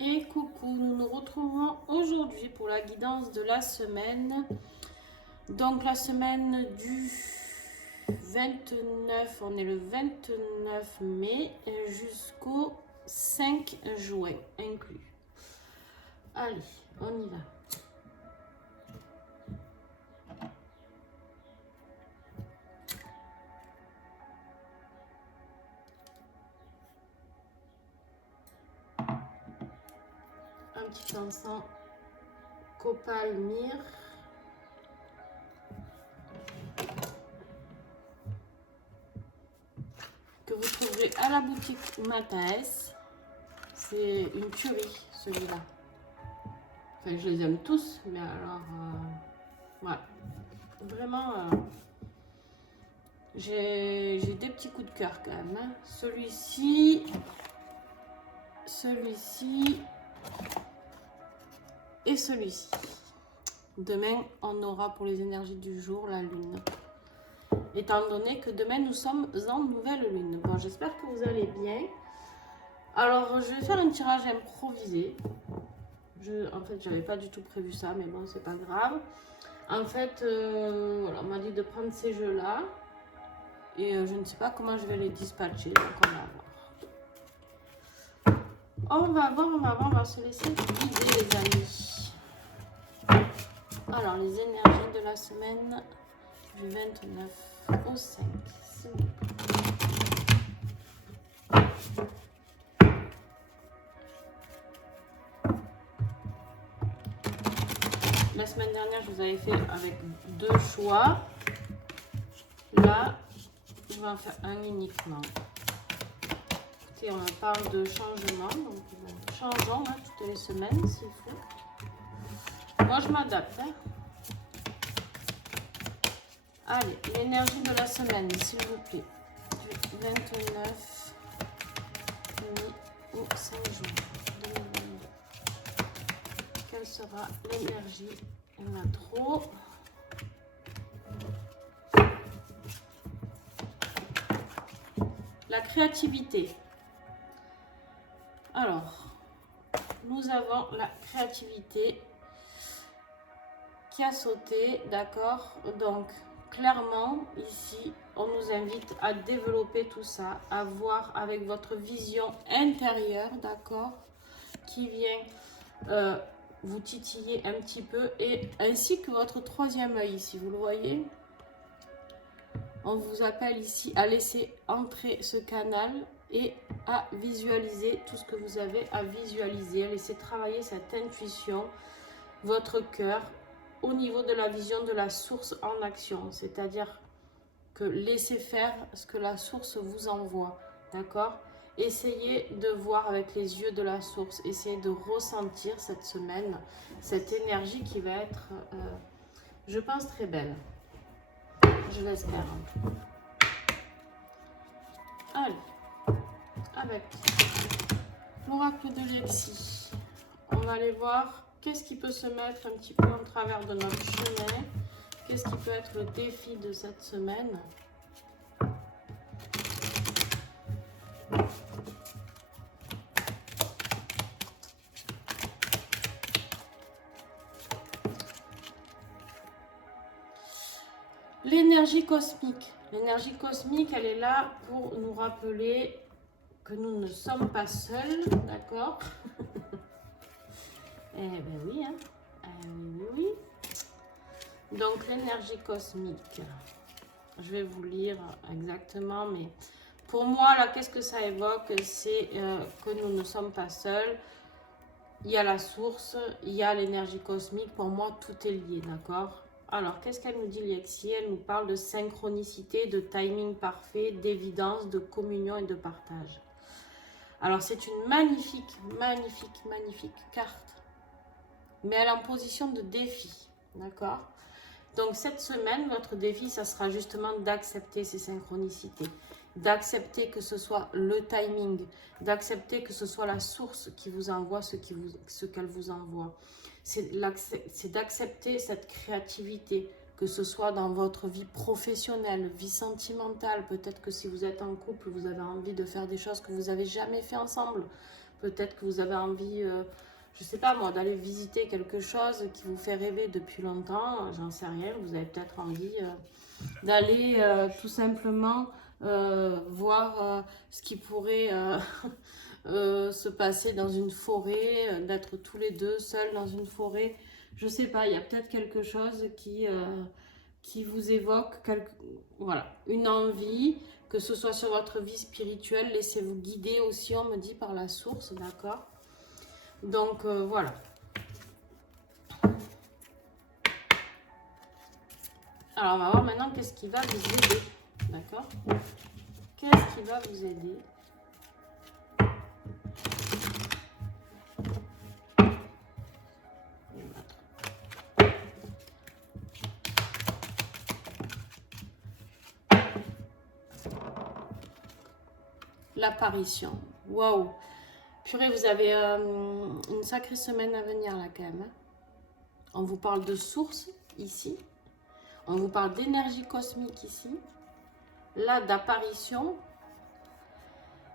Et coucou, nous nous retrouvons aujourd'hui pour la guidance de la semaine. Donc la semaine du 29, on est le 29 mai jusqu'au 5 juin inclus. Allez, on y va. Un petit encens copal myrrhe. Que vous trouverez à la boutique Mataes. C'est une tuerie celui-là. Enfin, je les aime tous, mais alors, ouais, vraiment, j'ai des petits coups de cœur quand même. Hein. Celui-ci et celui-ci. Demain, on aura pour les énergies du jour la lune. Étant donné que demain, nous sommes en nouvelle lune. Bon, j'espère que vous allez bien. Alors, je vais faire un tirage improvisé. En fait, j'avais pas du tout prévu ça, mais bon, c'est pas grave. En fait, voilà, on m'a dit de prendre ces jeux-là. Et je ne sais pas comment je vais les dispatcher. Donc, on va voir, on va se laisser guider, les amis. Alors, les énergies de la semaine du 29 au 5. La semaine dernière, je vous avais fait avec 2 choix. Là, je vais en faire un uniquement. Écoutez, on parle de changement. Donc, changeons hein, toutes les semaines s'il faut. Moi, je m'adapte. Hein. Allez, l'énergie de la semaine, s'il vous plaît. Du 29 mai au 5 juin 2022. Quelle sera l'énergie? Il y en a trop. La créativité. Alors, nous avons la créativité qui a sauté, d'accord? Donc, clairement, ici, on nous invite à développer tout ça, à voir avec votre vision intérieure, d'accord? Qui vient vous titiller un petit peu, et ainsi que votre troisième œil, ici, vous le voyez? On vous appelle ici à laisser entrer ce canal et à visualiser tout ce que vous avez à visualiser, à laisser travailler cette intuition, votre cœur, au niveau de la vision de la source en action, c'est-à-dire que laissez faire ce que la source vous envoie, d'accord? Essayez de voir avec les yeux de la source, essayez de ressentir cette semaine, cette énergie qui va être, je pense, très belle. Je l'espère. Allez, avec l'oracle de Lexi, on va aller voir qu'est-ce qui peut se mettre un petit peu en travers de notre chemin. Qu'est-ce qui peut être le défi de cette semaine? L'énergie cosmique. L'énergie cosmique, elle est là pour nous rappeler que nous ne sommes pas seuls, d'accord? Eh bien oui, hein? Oui, oui. Donc l'énergie cosmique, je vais vous lire exactement, mais pour moi, là, qu'est-ce que ça évoque? C'est que nous ne sommes pas seuls. Il y a la source, il y a l'énergie cosmique. Pour moi, tout est lié, d'accord? Alors, qu'est-ce qu'elle nous dit, Lexi? Elle nous parle de synchronicité, de timing parfait, d'évidence, de communion et de partage. Alors, c'est une magnifique, magnifique, magnifique carte. Mais elle est en position de défi, d'accord? Donc, cette semaine, votre défi, ça sera justement d'accepter ces synchronicités, d'accepter que ce soit le timing, d'accepter que ce soit la source qui vous envoie ce qu'elle vous envoie. C'est d'accepter cette créativité, que ce soit dans votre vie professionnelle, vie sentimentale. Peut-être que si vous êtes en couple, vous avez envie de faire des choses que vous n'avez jamais fait ensemble. Peut-être que vous avez envie, je sais pas moi, d'aller visiter quelque chose qui vous fait rêver depuis longtemps. J'en sais rien. Vous avez peut-être envie d'aller tout simplement voir ce qui pourrait se passer dans une forêt, d'être tous les deux seuls dans une forêt. Je sais pas, il y a peut-être quelque chose qui vous évoque voilà, une envie, que ce soit sur votre vie spirituelle. Laissez-vous guider aussi, on me dit, par la source, d'accord? Donc voilà. Alors on va voir maintenant qu'est-ce qui va vous aider, d'accord? Qu'est-ce qui va vous aider? L'apparition. Waouh! Purée, vous avez une sacrée semaine à venir là quand même. Hein. On vous parle de source ici. On vous parle d'énergie cosmique ici. Là, d'apparition.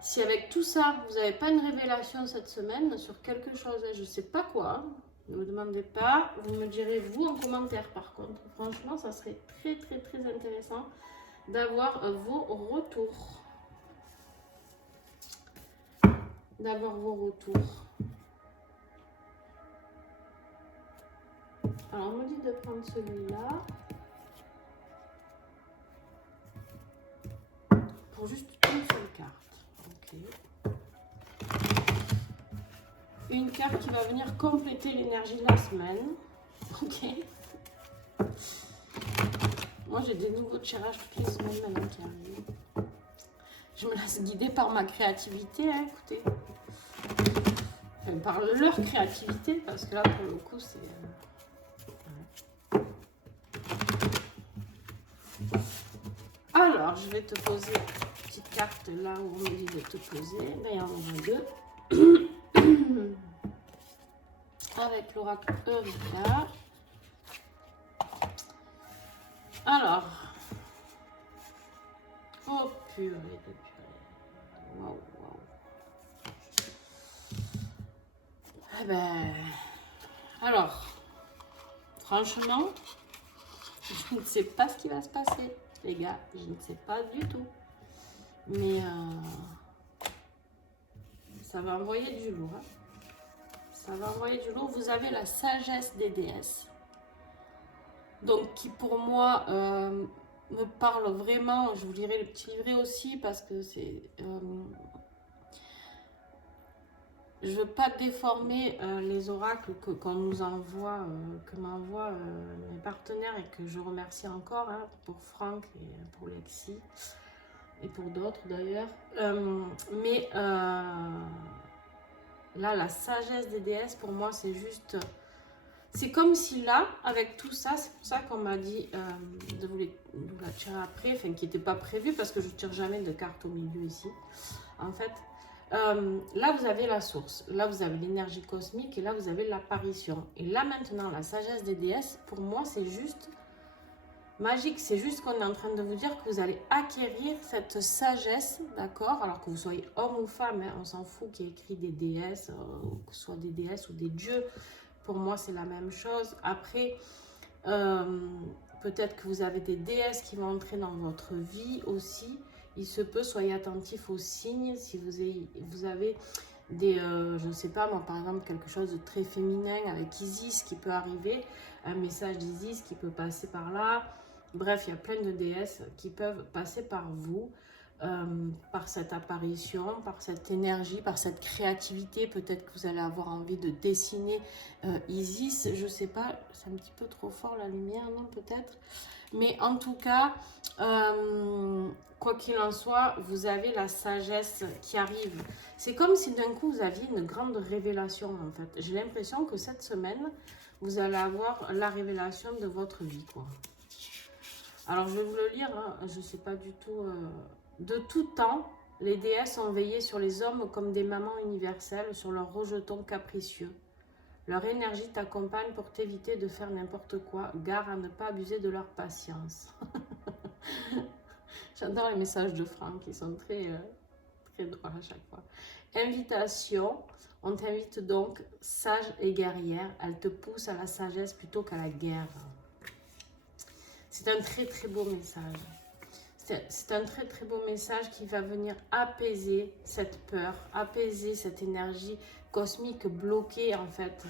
Si avec tout ça, vous n'avez pas une révélation cette semaine sur quelque chose, je ne sais pas quoi, ne me demandez pas, vous me direz vous en commentaire par contre. Franchement, ça serait très très très intéressant d'avoir vos retours. Alors, on me dit de prendre celui-là. Pour juste une seule carte. Ok. Une carte qui va venir compléter l'énergie de la semaine. Ok. Moi, j'ai des nouveaux tirages toutes les semaines maintenant qui arrivent. Je me laisse guider par ma créativité, hein, écoutez. Enfin, par leur créativité, parce que là, pour le coup, c'est... Alors, je vais te poser une petite carte là où on me dit de te poser. D'ailleurs, on en a deux. Avec l'oracle Eureka. Alors. Oh purée de purée. Waouh, waouh. Eh ben. Alors. Franchement, je ne sais pas ce qui va se passer, les gars. Je ne sais pas du tout. Mais ça va envoyer du lourd. Hein. Ça va envoyer du lourd. Vous avez la sagesse des déesses. Donc, qui pour moi me parle vraiment. Je vous lirai le petit livret aussi parce que c'est... je ne veux pas déformer les oracles qu'on nous envoie, que m'envoient mes partenaires et que je remercie encore hein, pour Franck et pour Lexi et pour d'autres d'ailleurs. Mais là, la sagesse des déesses, pour moi, c'est juste... C'est comme si là, avec tout ça, c'est pour ça qu'on m'a dit de vous la tirer après, enfin qui n'était pas prévu parce que je ne tire jamais de cartes au milieu ici. En fait, là vous avez la source, là vous avez l'énergie cosmique et là vous avez l'apparition. Et là maintenant, la sagesse des déesses, pour moi c'est juste magique. C'est juste qu'on est en train de vous dire que vous allez acquérir cette sagesse, d'accord? Alors que vous soyez homme ou femme, hein, on s'en fout qu'il y ait écrit des déesses, que ce soit des déesses ou des dieux. Pour moi, c'est la même chose. Après, peut-être que vous avez des déesses qui vont entrer dans votre vie aussi. Il se peut, soyez attentifs aux signes. Si vous avez des, je ne sais pas, moi, par exemple, quelque chose de très féminin avec Isis qui peut arriver, un message d'Isis qui peut passer par là. Bref, il y a plein de déesses qui peuvent passer par vous. Par cette apparition, par cette énergie, par cette créativité. Peut-être que vous allez avoir envie de dessiner Isis, je sais pas, c'est un petit peu trop fort la lumière, non peut-être. Mais en tout cas, quoi qu'il en soit, vous avez la sagesse qui arrive. C'est comme si d'un coup vous aviez une grande révélation en fait. J'ai l'impression que cette semaine, vous allez avoir la révélation de votre vie, quoi. Alors je vais vous le lire, hein. Je ne sais pas du tout... De tout temps, les déesses ont veillé sur les hommes comme des mamans universelles sur leurs rejetons capricieux. Leur énergie t'accompagne pour t'éviter de faire n'importe quoi, gare à ne pas abuser de leur patience. J'adore les messages de Franck, ils sont très, très drôles à chaque fois. Invitation, On t'invite donc sage et guerrière. Elle te pousse à la sagesse plutôt qu'à la guerre. C'est un très très beau message. C'est un très très beau message qui va venir apaiser cette peur, apaiser cette énergie cosmique bloquée en fait,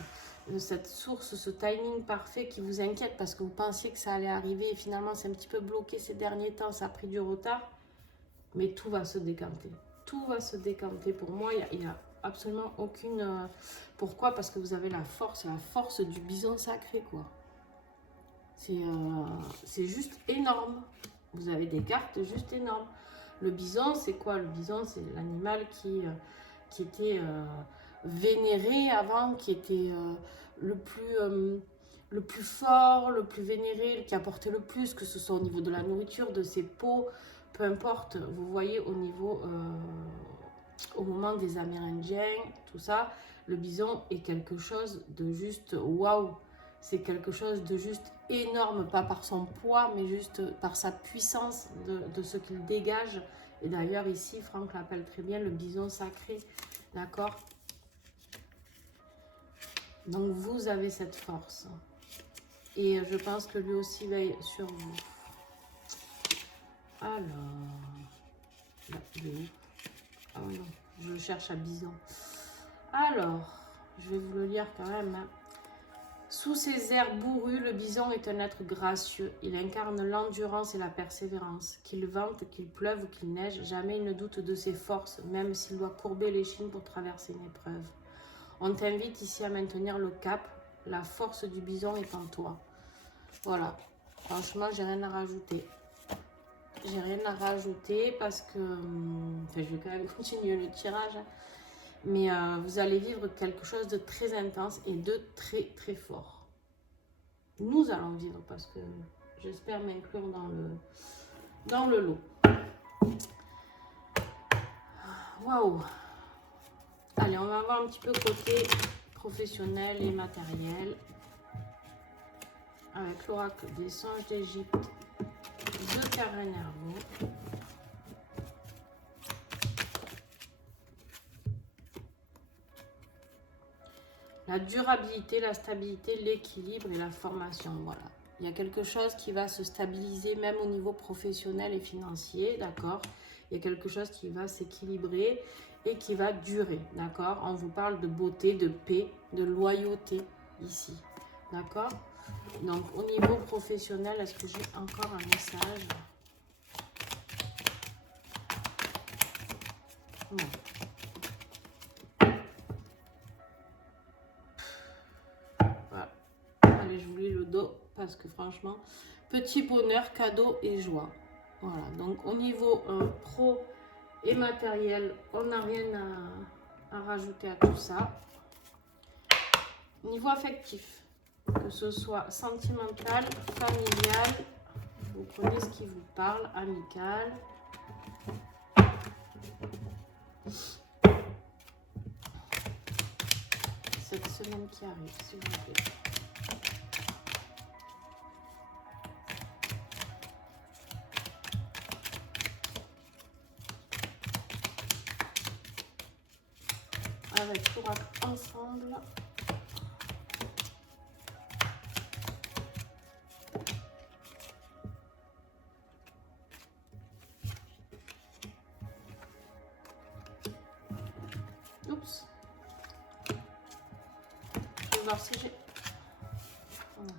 cette source, ce timing parfait qui vous inquiète parce que vous pensiez que ça allait arriver et finalement c'est un petit peu bloqué ces derniers temps, ça a pris du retard, mais tout va se décanter. Tout va se décanter. Pour moi, il n'y a absolument aucune... Pourquoi? Parce que vous avez la force du bison sacré quoi. C'est juste énorme. Vous avez des cartes juste énormes. Le bison, c'est quoi? Le bison, c'est l'animal qui était vénéré avant, qui était le plus fort, le plus vénéré, qui apportait le plus, que ce soit au niveau de la nourriture, de ses peaux, peu importe. Vous voyez au niveau, au moment des Amérindiens, tout ça, le bison est quelque chose de juste waouh. C'est quelque chose de juste énorme, pas par son poids, mais juste par sa puissance de ce qu'il dégage. Et d'ailleurs, ici, Franck l'appelle très bien le bison sacré. D'accord? Donc, vous avez cette force. Et je pense que lui aussi veille sur vous. Alors... Là, il est où? Ah non, je cherche à bison. Alors, je vais vous le lire quand même, hein. Sous ses airs bourrus, le bison est un être gracieux. Il incarne l'endurance et la persévérance. Qu'il vente, qu'il pleuve ou qu'il neige, jamais il ne doute de ses forces, même s'il doit courber l'échine pour traverser une épreuve. On t'invite ici à maintenir le cap. La force du bison est en toi. Voilà. Franchement, j'ai rien à rajouter. J'ai rien à rajouter parce que... Enfin, je vais quand même continuer le tirage. Mais vous allez vivre quelque chose de très intense et de très très fort. Nous allons vivre parce que j'espère m'inclure dans le lot. Waouh! Allez, on va voir un petit peu côté professionnel et matériel. Avec l'oracle des songes d'Égypte de Karen Hervaux. La durabilité, la stabilité, l'équilibre et la formation, voilà. Il y a quelque chose qui va se stabiliser même au niveau professionnel et financier, d'accord? Il y a quelque chose qui va s'équilibrer et qui va durer, d'accord? On vous parle de beauté, de paix, de loyauté ici, d'accord? Donc, au niveau professionnel, est-ce que j'ai encore un message? Non. Voilà. Allez, je vous lis le dos parce que franchement, petit bonheur, cadeau et joie. Voilà, donc au niveau pro et matériel, on n'a rien à rajouter à tout ça. Niveau affectif, que ce soit sentimental, familial, vous prenez ce qui vous parle, amical. Cette semaine qui arrive, s'il vous plaît. Avec l'oracle ensemble. Oups. Je vais voir si j'ai... Voilà.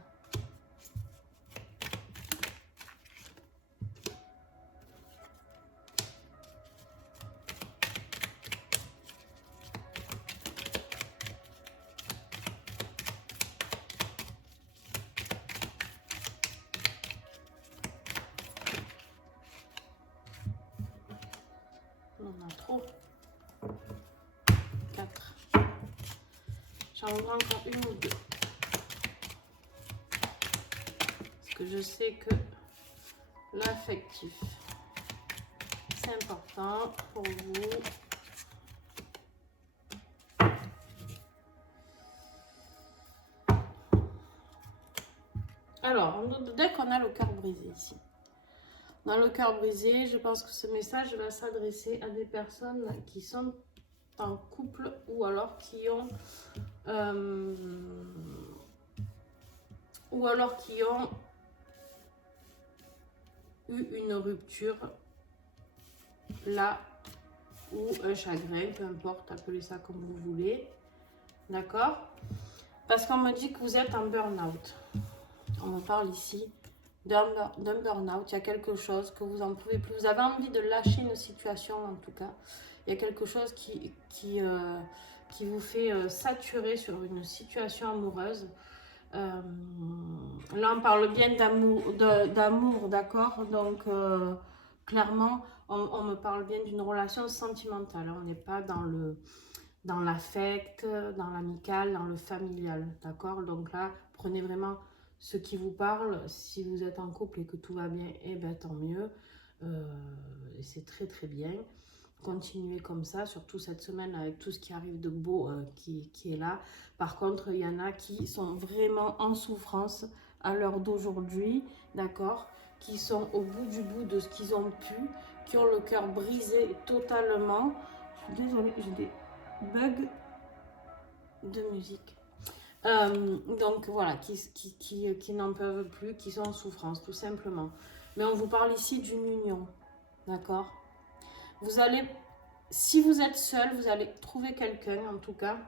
On a trop. 4. J'en ouvre encore une ou deux. Parce que je sais que l'affectif, c'est important pour vous. Alors, dès qu'on a le cœur brisé ici, dans le cœur brisé, je pense que ce message va s'adresser à des personnes qui sont en couple ou alors qui ont eu une rupture là, ou un chagrin, peu importe, appelez ça comme vous voulez, d'accord? Parce qu'on me dit que vous êtes en burn-out. On me parle ici d'un burn-out. Il y a quelque chose que vous n'en pouvez plus. Vous avez envie de lâcher une situation, en tout cas. Il y a quelque chose qui vous fait saturer sur une situation amoureuse. Là, on parle bien d'amour, d'accord? Donc, clairement, on me parle bien d'une relation sentimentale. On n'est pas dans l'affect, dans l'amical, dans le familial, d'accord? Donc là, prenez vraiment ce qui vous parle. Si vous êtes en couple et que tout va bien, eh bien tant mieux. C'est très très bien. Continuez comme ça, surtout cette semaine avec tout ce qui arrive de beau qui est là. Par contre, il y en a qui sont vraiment en souffrance à l'heure d'aujourd'hui, d'accord? Qui sont au bout de ce qu'ils ont pu, qui ont le cœur brisé totalement. Je suis désolée, j'ai des bugs de musique. Donc voilà, qui n'en peuvent plus, qui sont en souffrance, tout simplement. Mais on vous parle ici d'une union, d'accord? Vous allez, si vous êtes seul, vous allez trouver quelqu'un en tout cas.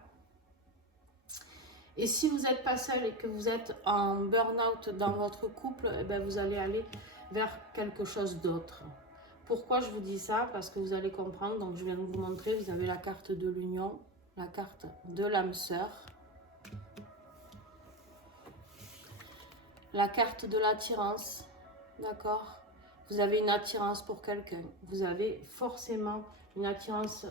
Et si vous n'êtes pas seul et que vous êtes en burn-out dans votre couple, eh bien, vous allez aller vers quelque chose d'autre. Pourquoi je vous dis ça? Parce que vous allez comprendre. Donc je viens de vous montrer, vous avez la carte de l'union, la carte de l'âme sœur, la carte de l'attirance, d'accord? Vous avez une attirance pour quelqu'un. Vous avez forcément une attirance.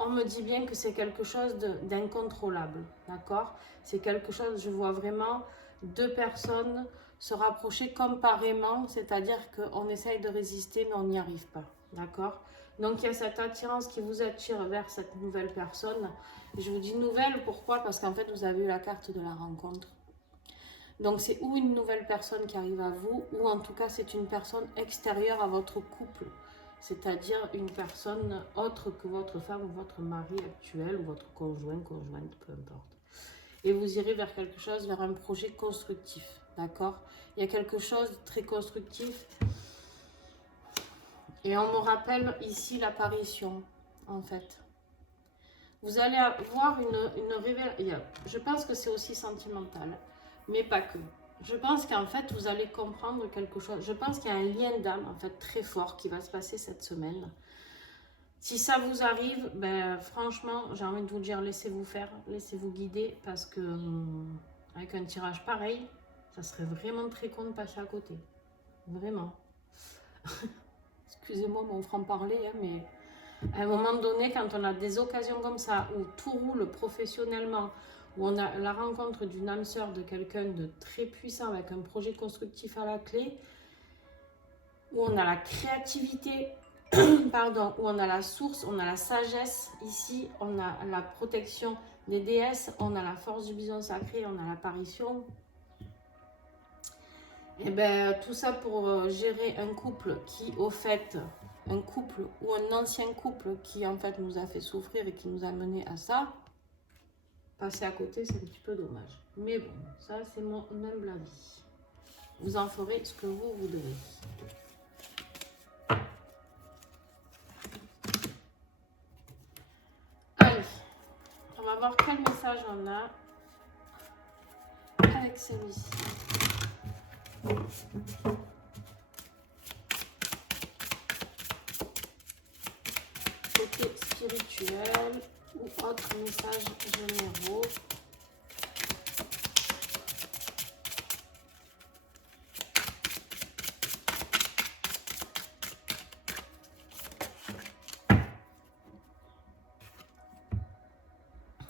On me dit bien que c'est quelque chose d'incontrôlable, d'accord? C'est quelque chose, je vois vraiment deux personnes se rapprocher comme par aimant, c'est-à-dire qu'on essaye de résister mais on n'y arrive pas, d'accord? Donc il y a cette attirance qui vous attire vers cette nouvelle personne. Et je vous dis nouvelle, pourquoi? Parce qu'en fait vous avez eu la carte de la rencontre. Donc c'est ou une nouvelle personne qui arrive à vous, ou en tout cas c'est une personne extérieure à votre couple. C'est-à-dire une personne autre que votre femme ou votre mari actuel ou votre conjoint, conjointe, peu importe. Et vous irez vers quelque chose, vers un projet constructif, d'accord? Il y a quelque chose de très constructif. Et on me rappelle ici l'apparition, en fait. Vous allez avoir une révélation. Je pense que c'est aussi sentimental, mais pas que. Je pense qu'en fait, vous allez comprendre quelque chose. Je pense qu'il y a un lien d'âme, en fait, très fort qui va se passer cette semaine. Si ça vous arrive, ben, franchement, j'ai envie de vous dire, laissez-vous faire, laissez-vous guider, parce que avec un tirage pareil, ça serait vraiment très con de passer à côté. Vraiment. Excusez-moi mon franc-parler, hein, mais à un moment donné, quand on a des occasions comme ça, où tout roule professionnellement, où on a la rencontre d'une âme sœur de quelqu'un de très puissant avec un projet constructif à la clé, où on a la créativité, pardon, où on a la source, on a la sagesse ici, on a la protection des déesses, on a la force du bison sacré, on a l'apparition. Et bien tout ça pour gérer un couple qui, au fait, un couple ou un ancien couple qui en fait nous a fait souffrir et qui nous a mené à ça. Passer à côté, c'est un petit peu dommage. Mais bon, ça c'est mon humble avis. Vous en ferez ce que vous devez. Allez, on va voir quel message on a avec celui-ci. Côté spirituel ou autre message généraux.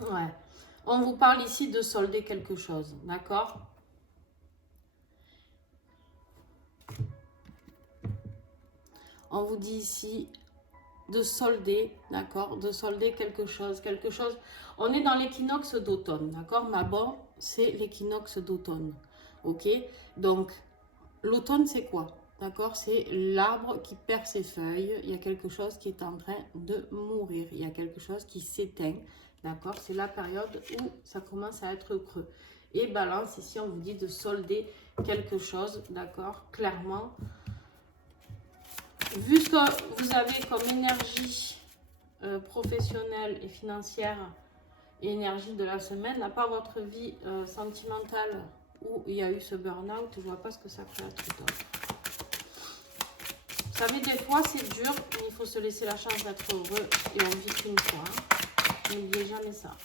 Ouais. On vous parle ici de solder quelque chose, d'accord? On vous dit ici de solder, d'accord? De solder quelque chose, On est dans l'équinoxe d'automne, d'accord? Mais bon, c'est l'équinoxe d'automne, ok? Donc, l'automne, c'est quoi? D'accord, c'est l'arbre qui perd ses feuilles. Il y a quelque chose qui est en train de mourir. Il y a quelque chose qui s'éteint. D'accord, c'est la période où ça commence à être creux. Et balance, ici, on vous dit de solder quelque chose. D'accord, clairement. Vu ce que vous avez comme énergie professionnelle et financière et énergie de la semaine, à part votre vie sentimentale où il y a eu ce burn-out, je ne vois pas ce que ça peut être d'autre. Vous savez, des fois, c'est dur, mais il faut se laisser la chance d'être heureux et on vit qu'une fois. Hein. N'oubliez jamais ça.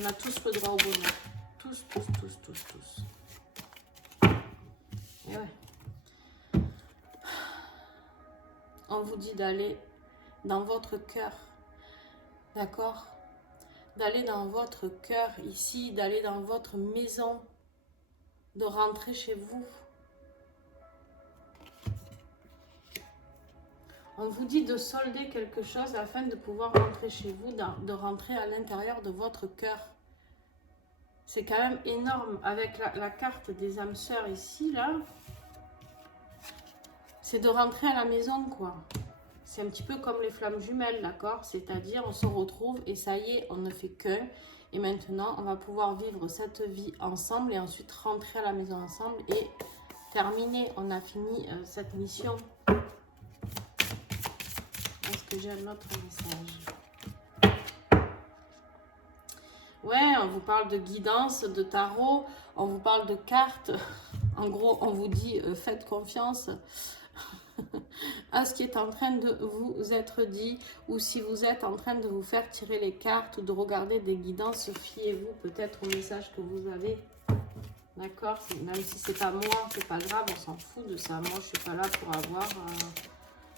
On a tous le droit au bonheur. Tous, tous, tous, tous, tous. Et ouais. On vous dit d'aller dans votre cœur. D'accord? D'aller dans votre cœur ici, d'aller dans votre maison, de rentrer chez vous. On vous dit de solder quelque chose afin de pouvoir rentrer chez vous, de rentrer à l'intérieur de votre cœur. C'est quand même énorme avec la carte des âmes sœurs ici, là. C'est de rentrer à la maison, quoi. C'est un petit peu comme les flammes jumelles, d'accord? C'est-à-dire, on se retrouve et ça y est, on ne fait qu'un. Et maintenant, on va pouvoir vivre cette vie ensemble et ensuite rentrer à la maison ensemble et terminer. On a fini cette mission. Est-ce que j'ai un autre message? Ouais, on vous parle de guidance, de tarot, on vous parle de cartes. En gros, on vous dit faites confiance à ce qui est en train de vous être dit, ou si vous êtes en train de vous faire tirer les cartes ou de regarder des guidances, fiez-vous peut-être au message que vous avez. D'accord? Même si c'est pas moi, c'est pas grave, on s'en fout de ça. Moi, je suis pas là pour avoir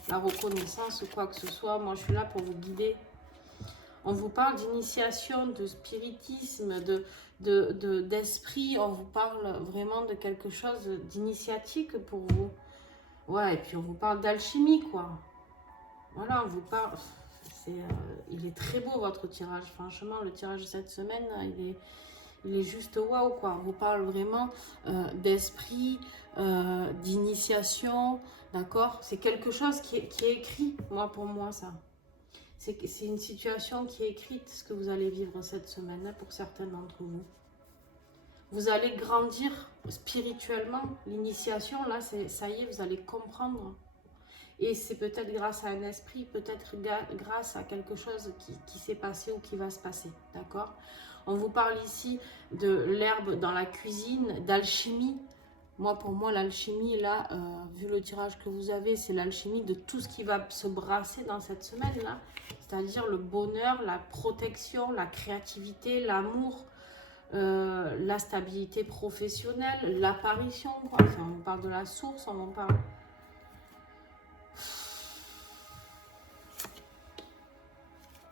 la reconnaissance ou quoi que ce soit. Moi, je suis là pour vous guider. On vous parle d'initiation, de spiritisme, d'esprit. On vous parle vraiment de quelque chose d'initiatique pour vous. Ouais, et puis on vous parle d'alchimie, quoi. Voilà, on vous parle... il est très beau, votre tirage. Franchement, le tirage de cette semaine, il est juste waouh, quoi. On vous parle vraiment d'esprit, d'initiation, d'accord? C'est quelque chose qui est écrit, moi, pour moi, ça. C'est une situation qui est écrite, ce que vous allez vivre cette semaine, hein, pour certains d'entre vous. Vous allez grandir spirituellement. L'initiation, là, ça y est, vous allez comprendre. Et c'est peut-être grâce à un esprit, peut-être grâce à quelque chose qui s'est passé ou qui va se passer. D'accord? On vous parle ici de l'herbe dans la cuisine, d'alchimie. Moi, pour moi, l'alchimie, là, vu le tirage que vous avez, c'est l'alchimie de tout ce qui va se brasser dans cette semaine-là. C'est-à-dire le bonheur, la protection, la créativité, l'amour, la stabilité professionnelle, l'apparition. Enfin, on parle de la source, on en parle.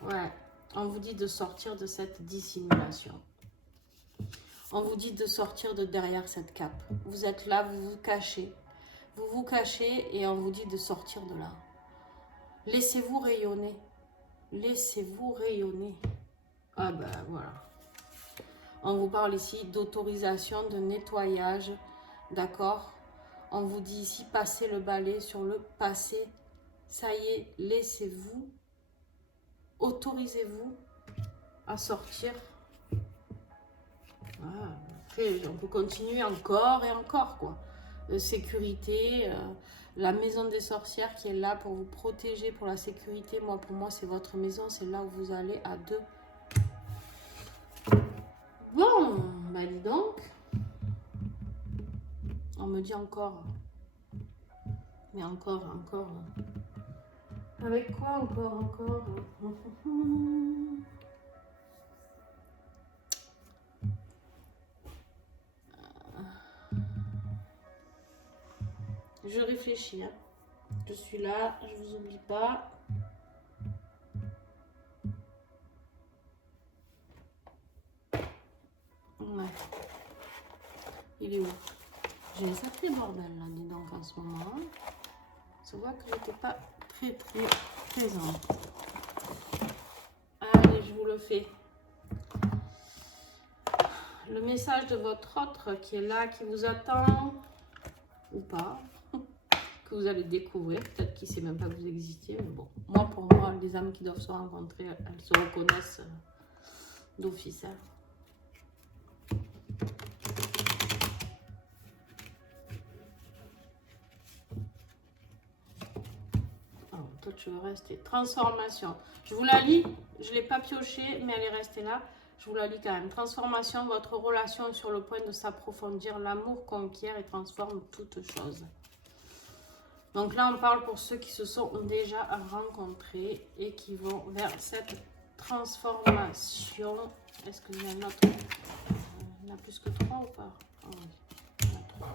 Ouais, on vous dit de sortir de cette dissimulation. On vous dit de sortir de derrière cette cape. Vous êtes là, vous vous cachez. Vous vous cachez et on vous dit de sortir de là. Laissez-vous rayonner. Laissez-vous rayonner. Ah ben voilà. On vous parle ici d'autorisation, de nettoyage. D'accord? On vous dit ici, passez le balai sur le passé. Ça y est, laissez-vous. Autorisez-vous à sortir. Ah, après, on peut continuer encore et encore, quoi. Sécurité, la maison des sorcières qui est là pour vous protéger, pour la sécurité. Moi, pour moi, c'est votre maison, c'est là où vous allez à deux. Bon, bah dis donc. On me dit encore. Mais encore. Avec quoi encore Je réfléchis, hein. Je suis là, je vous oublie pas. Ouais. Il est où? J'ai un sacré bordel là, dis donc, en ce moment. Ça voit que j'étais pas très présente. Allez, je vous le fais. Le message de votre autre qui est là, qui vous attend. ou pas, que vous allez découvrir. Peut-être qu'il ne sait même pas que vous existiez. Mais bon, moi, pour moi, les âmes qui doivent se rencontrer, elles se reconnaissent d'office. Hein. Alors, toi, tu veux rester. Transformation. Je vous la lis. Je ne l'ai pas piochée, mais elle est restée là. Je vous la lis quand même. Transformation, votre relation est sur le point de s'approfondir. L'amour conquiert et transforme toute chose. Donc là, on parle pour ceux qui se sont déjà rencontrés et qui vont vers cette transformation. Est-ce que j'ai un autre? Il y en a plus que 3 ou pas? Oh, oui. Il y en a 3.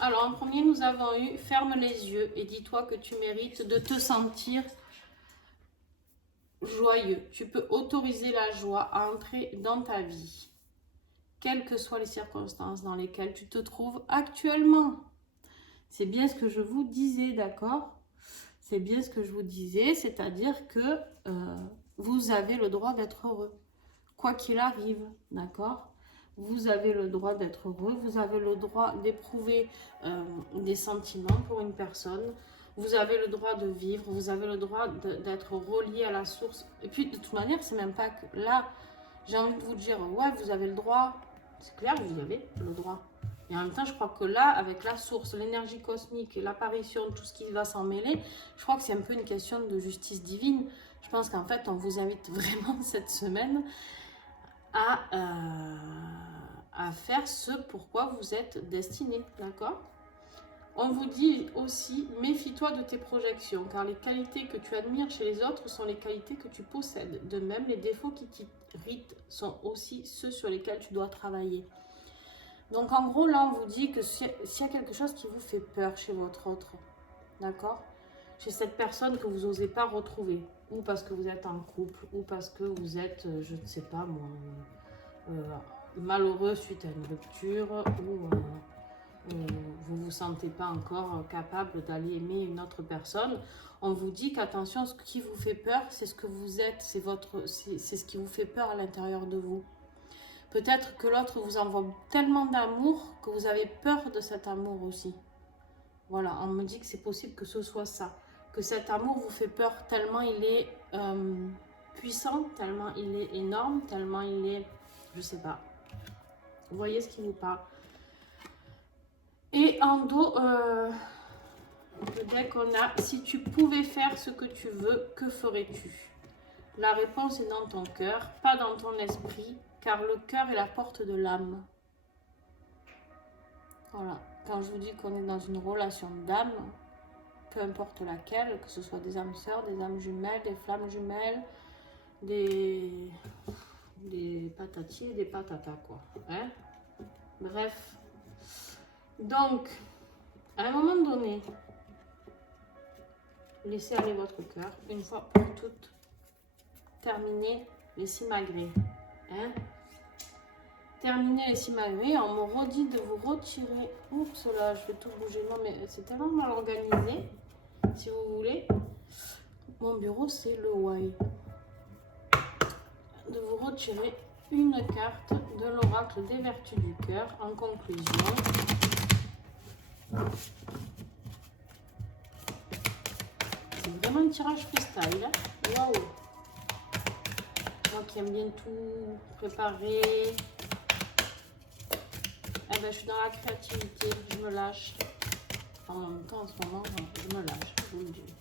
Alors, en premier, nous avons eu « Ferme les yeux et dis-toi que tu mérites de te sentir joyeux. Tu peux autoriser la joie à entrer dans ta vie, quelles que soient les circonstances dans lesquelles tu te trouves actuellement. » C'est bien ce que je vous disais, d'accord? C'est bien ce que je vous disais, c'est-à-dire que vous avez le droit d'être heureux, quoi qu'il arrive, d'accord? Vous avez le droit d'être heureux, vous avez le droit d'éprouver des sentiments pour une personne, vous avez le droit de vivre, vous avez le droit d'être relié à la source. Et puis, de toute manière, c'est même pas que là, j'ai envie de vous dire, ouais, vous avez le droit, c'est clair, vous avez le droit. Et en même temps, je crois que là, avec la source, l'énergie cosmique, l'apparition, tout ce qui va s'en mêler, je crois que c'est un peu une question de justice divine. Je pense qu'en fait, on vous invite vraiment cette semaine à faire ce pourquoi vous êtes destiné, d'accord? On vous dit aussi, méfie-toi de tes projections, car les qualités que tu admires chez les autres sont les qualités que tu possèdes. De même, les défauts qui t'irritent sont aussi ceux sur lesquels tu dois travailler. Donc en gros, là, on vous dit que s'il y a quelque chose qui vous fait peur chez votre autre, d'accord? Chez cette personne que vous n'osez pas retrouver, ou parce que vous êtes en couple, ou parce que vous êtes, je ne sais pas moi, malheureux suite à une rupture, ou vous ne vous sentez pas encore capable d'aller aimer une autre personne, on vous dit qu'attention, ce qui vous fait peur, c'est ce que vous êtes, c'est ce qui vous fait peur à l'intérieur de vous. Peut-être que l'autre vous envoie tellement d'amour que vous avez peur de cet amour aussi. Voilà, on me dit que c'est possible que ce soit ça. Que cet amour vous fait peur tellement il est puissant, tellement il est énorme, tellement il est... Je sais pas. Vous voyez ce qui vous parle. Et en dos, le deck, on a « Si tu pouvais faire ce que tu veux, que ferais-tu » La réponse est dans ton cœur, pas dans ton esprit, car le cœur est la porte de l'âme. Voilà, quand je vous dis qu'on est dans une relation d'âme, peu importe laquelle, que ce soit des âmes sœurs, des âmes jumelles, des flammes jumelles, des patati et des patatas, quoi. Hein? Bref. Donc, à un moment donné, laissez aller votre cœur, une fois pour toutes. Terminez les simagrées. Hein? Terminez les simagrées, on me redit de vous retirer. Oups là, je vais tout bouger. Non mais c'est tellement mal organisé. Si vous voulez, mon bureau c'est le Y. De vous retirer une carte de l'oracle des vertus du cœur en conclusion. C'est vraiment un tirage freestyle. Waouh! Moi qui aime bien tout préparer. Eh ben, je suis dans la créativité, je me lâche. En même temps, en ce moment, je me lâche, je vous le dis.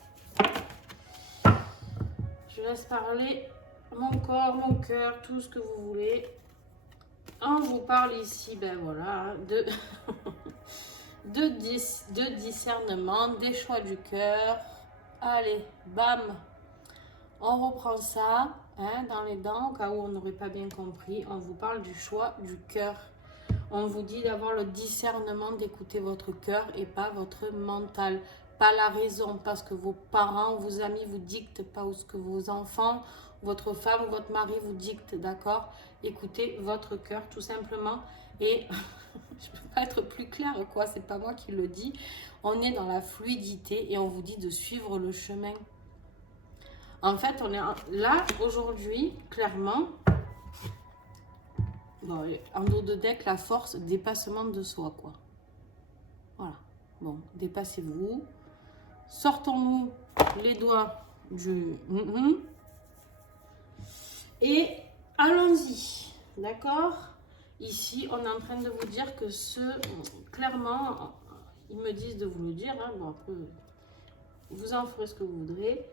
Je laisse parler mon corps, mon cœur, tout ce que vous voulez. On vous parle ici, ben voilà, de discernement, des choix du cœur. Allez, bam, on reprend ça hein, dans les dents, au cas où on n'aurait pas bien compris. On vous parle du choix du cœur. On vous dit d'avoir le discernement, d'écouter votre cœur et pas votre mental. Pas la raison, parce que vos parents, vos amis vous dictent, pas ce que vos enfants votre femme ou votre mari vous dicte, d'accord? Écoutez votre cœur tout simplement. Et je ne peux pas être plus claire, quoi, c'est pas moi qui le dis. On est dans la fluidité et on vous dit de suivre le chemin. En fait, on est là aujourd'hui, clairement. Bon, en dos de deck, la force, dépassement de soi, quoi. Voilà. Bon, dépassez-vous. Sortons-nous les doigts du... Et allons-y. D'accord? Ici, on est en train de vous dire que clairement, ils me disent de vous le dire. Hein, bon, après, vous en ferez ce que vous voudrez.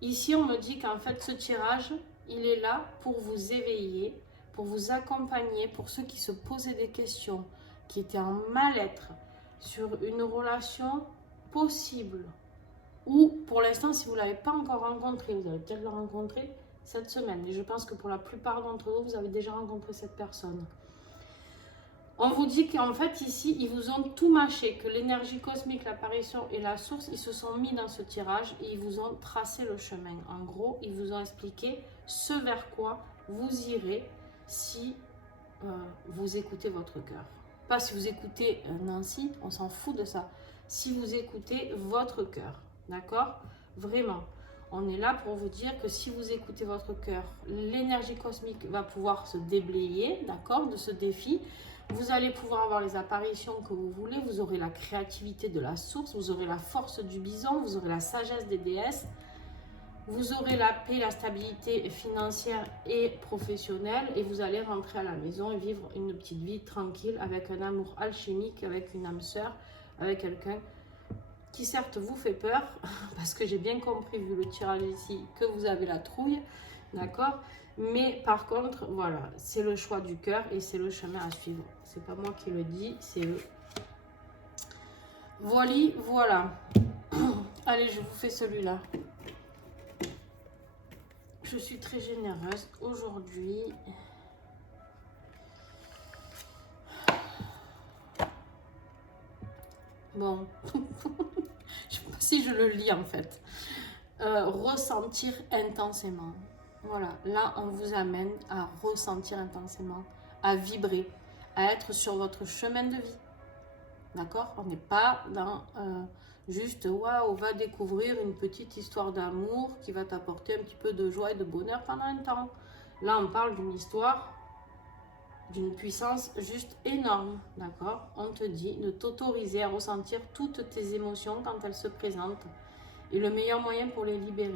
Ici, on me dit qu'en fait, ce tirage, il est là pour vous éveiller, pour vous accompagner, pour ceux qui se posaient des questions, qui étaient en mal-être sur une relation possible. Ou, pour l'instant, si vous ne l'avez pas encore rencontré, vous allez peut-être le rencontrer cette semaine. Et je pense que pour la plupart d'entre vous, vous avez déjà rencontré cette personne. On vous dit qu'en fait, ici, ils vous ont tout mâché, que l'énergie cosmique, l'apparition et la source, ils se sont mis dans ce tirage et ils vous ont tracé le chemin. En gros, ils vous ont expliqué ce vers quoi vous irez si vous écoutez votre cœur. Pas si vous écoutez Nancy, on s'en fout de ça. Si vous écoutez votre cœur, d'accord? Vraiment. On est là pour vous dire que si vous écoutez votre cœur, l'énergie cosmique va pouvoir se déblayer, d'accord, de ce défi. Vous allez pouvoir avoir les apparitions que vous voulez, vous aurez la créativité de la source, vous aurez la force du bison, vous aurez la sagesse des déesses, vous aurez la paix, la stabilité financière et professionnelle et vous allez rentrer à la maison et vivre une petite vie tranquille avec un amour alchimique, avec une âme sœur, avec quelqu'un qui certes vous fait peur, parce que j'ai bien compris vu le tirage ici que vous avez la trouille, d'accord? Mais par contre, voilà, c'est le choix du cœur et c'est le chemin à suivre. C'est pas moi qui le dis, c'est eux. Voilà. Allez, je vous fais celui-là. Je suis très généreuse aujourd'hui. Bon, je sais pas si je le lis en fait. Ressentir intensément. Voilà, là on vous amène à ressentir intensément, à vibrer, à être sur votre chemin de vie. D'accord? On n'est pas dans juste, waouh, on va découvrir une petite histoire d'amour qui va t'apporter un petit peu de joie et de bonheur pendant un temps. Là, on parle d'une histoire d'une puissance juste énorme, d'accord? On te dit de t'autoriser à ressentir toutes tes émotions quand elles se présentent et le meilleur moyen pour les libérer.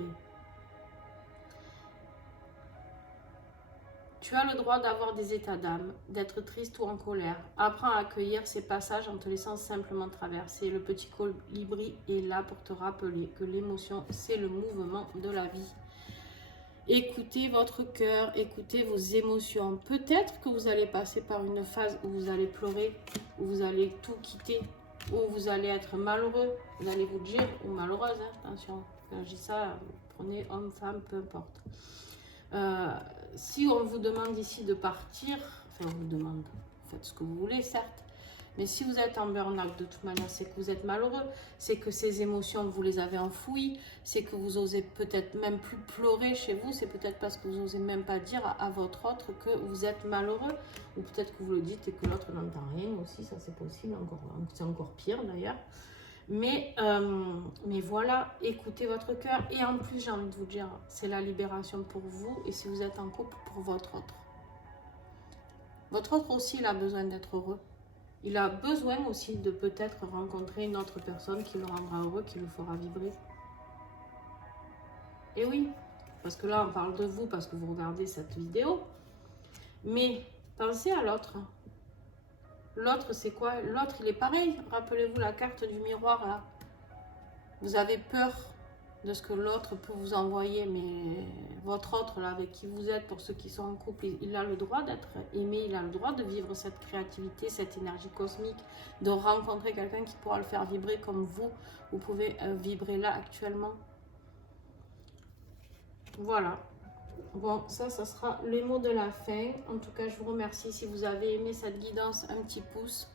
Tu as le droit d'avoir des états d'âme, d'être triste ou en colère. Apprends à accueillir ces passages en te laissant simplement traverser. Le petit colibri est là pour te rappeler que l'émotion, c'est le mouvement de la vie. Écoutez votre cœur, écoutez vos émotions. Peut-être que vous allez passer par une phase où vous allez pleurer, où vous allez tout quitter, où vous allez être malheureux. Vous allez vous dire, ou malheureuse, hein, attention. Quand je dis ça, prenez homme, femme, peu importe. Si on vous demande ici de partir, enfin on vous demande, faites ce que vous voulez certes, mais si vous êtes en burn-out de toute manière, c'est que vous êtes malheureux, c'est que ces émotions vous les avez enfouies, c'est que vous osez peut-être même plus pleurer chez vous, c'est peut-être parce que vous osez même pas dire à votre autre que vous êtes malheureux, ou peut-être que vous le dites et que l'autre n'entend rien aussi, ça c'est possible, c'est encore pire d'ailleurs. Mais voilà, écoutez votre cœur. Et en plus, j'ai envie de vous dire, c'est la libération pour vous. Et si vous êtes en couple, pour votre autre. Votre autre aussi, il a besoin d'être heureux. Il a besoin aussi de peut-être rencontrer une autre personne qui le rendra heureux, qui le fera vibrer. Et oui, parce que là, on parle de vous parce que vous regardez cette vidéo. Mais pensez à l'autre. L'autre, c'est quoi? L'autre, il est pareil. Rappelez-vous la carte du miroir, là. Vous avez peur de ce que l'autre peut vous envoyer, mais votre autre, là, avec qui vous êtes, pour ceux qui sont en couple, il a le droit d'être aimé, il a le droit de vivre cette créativité, cette énergie cosmique, de rencontrer quelqu'un qui pourra le faire vibrer comme vous pouvez vibrer là actuellement. Voilà. Bon, ça sera les mots de la fin. En tout cas, je vous remercie. Si vous avez aimé cette guidance, un petit pouce.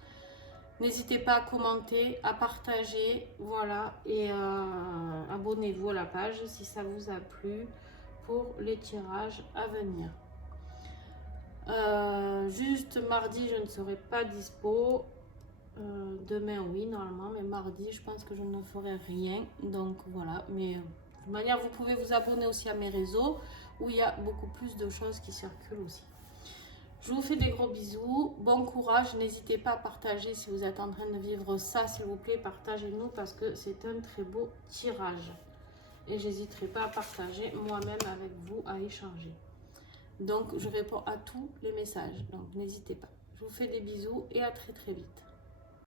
N'hésitez pas à commenter, à partager, voilà, et abonnez-vous à la page si ça vous a plu pour les tirages à venir. Juste mardi, je ne serai pas dispo. Demain, oui, normalement, mais mardi, je pense que je ne ferai rien. Donc voilà, mais de toute manière, vous pouvez vous abonner aussi à mes réseaux où il y a beaucoup plus de choses qui circulent aussi. Je vous fais des gros bisous, bon courage, n'hésitez pas à partager si vous êtes en train de vivre ça, s'il vous plaît, partagez-nous parce que c'est un très beau tirage. Et j'hésiterai pas à partager moi-même avec vous, à échanger. Donc je réponds à tous les messages, donc n'hésitez pas. Je vous fais des bisous et à très très vite.